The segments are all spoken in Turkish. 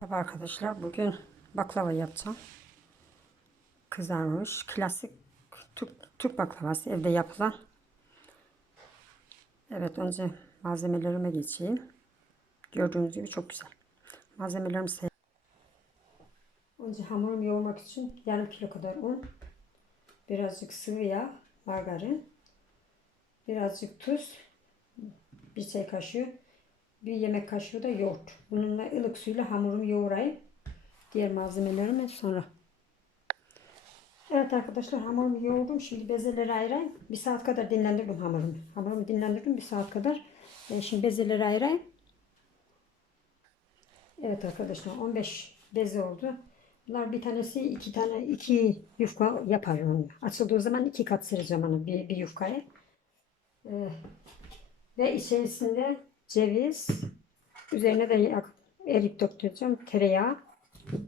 Merhaba arkadaşlar. Bugün baklava yapacağım. Kızarmış. Klasik Türk, Türk baklavası. Evde yapılan. Evet önce malzemelerime geçeyim. Gördüğünüz gibi çok güzel. Malzemelerimi say- Önce hamurumu yoğurmak için yarım kilo kadar un. Birazcık sıvı yağ, margarin. Birazcık tuz. Bir çay kaşığı bir yemek kaşığı da yoğurt. Bununla ılık suyla hamurumu yoğurayım. Diğer malzemelerimi sonra. Evet arkadaşlar hamurumu yoğurdum. Şimdi bezeleri ayırayım. Bir saat kadar dinlendirdim hamurumu. Hamurumu dinlendirdim bir saat kadar. E, şimdi bezeleri ayırayım. Evet arkadaşlar 15 beze oldu. Bunlar bir tanesi iki tane iki yufka yapar onu. Açıldığı zaman iki kat sereceğim onu bir, bir yufkaya. Ee, ve içerisinde ceviz, üzerine de yak- erik döktüreceğim, tereyağı,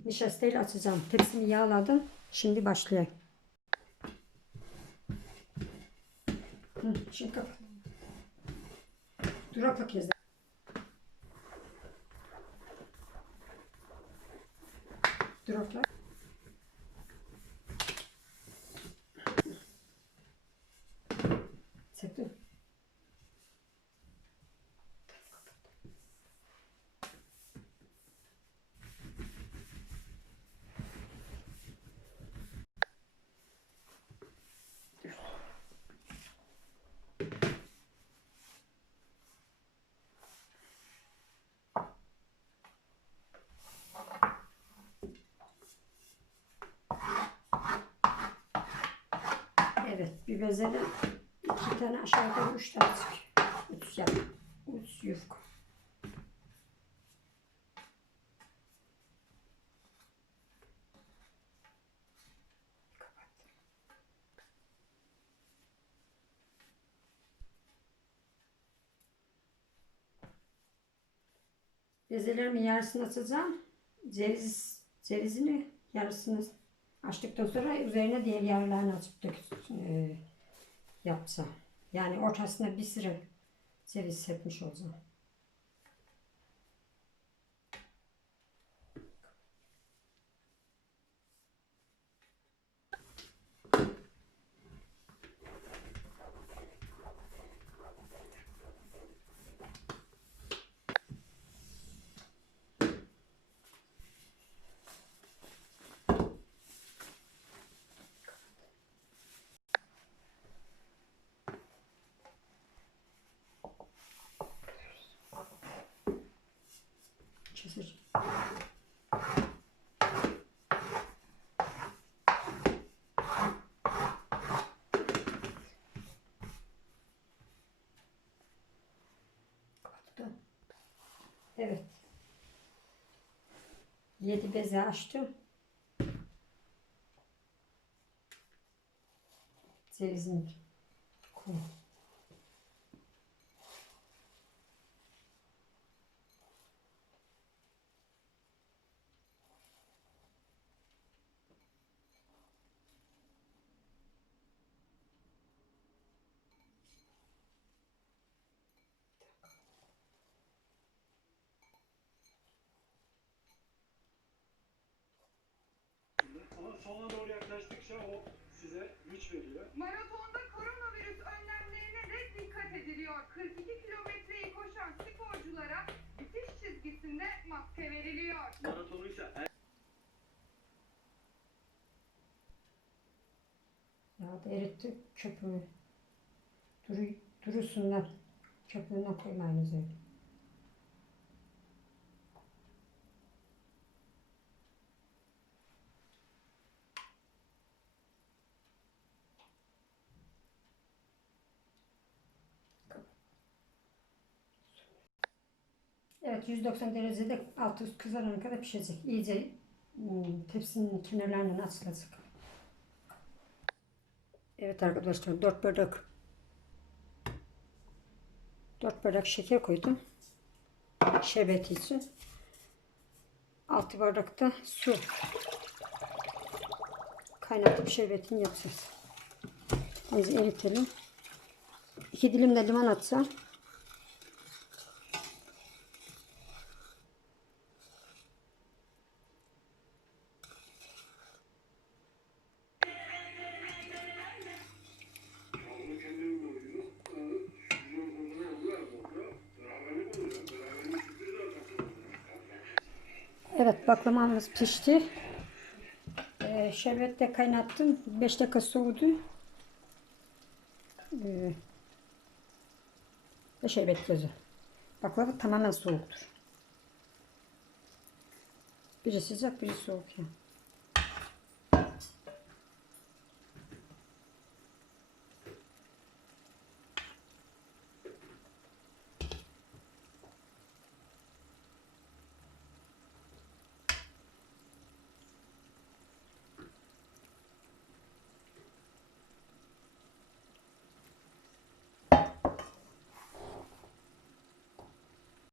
nişastayla açacağım. Tepsimi yağladım. Şimdi başlayayım. Hı, şimdi kapat. Durakla kezdem. Durakla. Evet, bir bezede iki tane aşağı yukarı üç tane çıkıyor. Üç yap. Üç yufka. Bezelerimin yarısını açacağım. Ceviz, cevizini yarısını açtıktan sonra üzerine diğer yarılarını açıp dök, e, yapacağım. Yani ortasına bir sıra ceviz serpmiş olacağım. Kapattım. Evet. Yedi beze açtım. Cevizini koydum. Sona doğru yaklaştıkça o size güç veriyor. Maratonda koronavirüs önlemlerine de dikkat ediliyor. 42 kilometreyi koşan sporculara bitiş çizgisinde maske veriliyor. Maratonuysa Yağda erittik köpüğü. Duru, durusundan köpüğünden koymayınız öyle. Evet 190 derecede altı üst kızarana kadar pişecek. İyice hmm, tepsinin kenarlarından açılacak. Evet arkadaşlar 4 bardak 4 bardak şeker koydum. Şerbeti için. 6 bardak da su. Kaynatıp şerbetini yapacağız. Önce eritelim. 2 dilim de limon atsam. Evet baklavamız pişti. Ee, şerbette kaynattım. 5 dakika soğudu. Ee, ve şerbet gözü. Baklava tamamen soğuktur. Biri sıcak biri soğuk. Yani.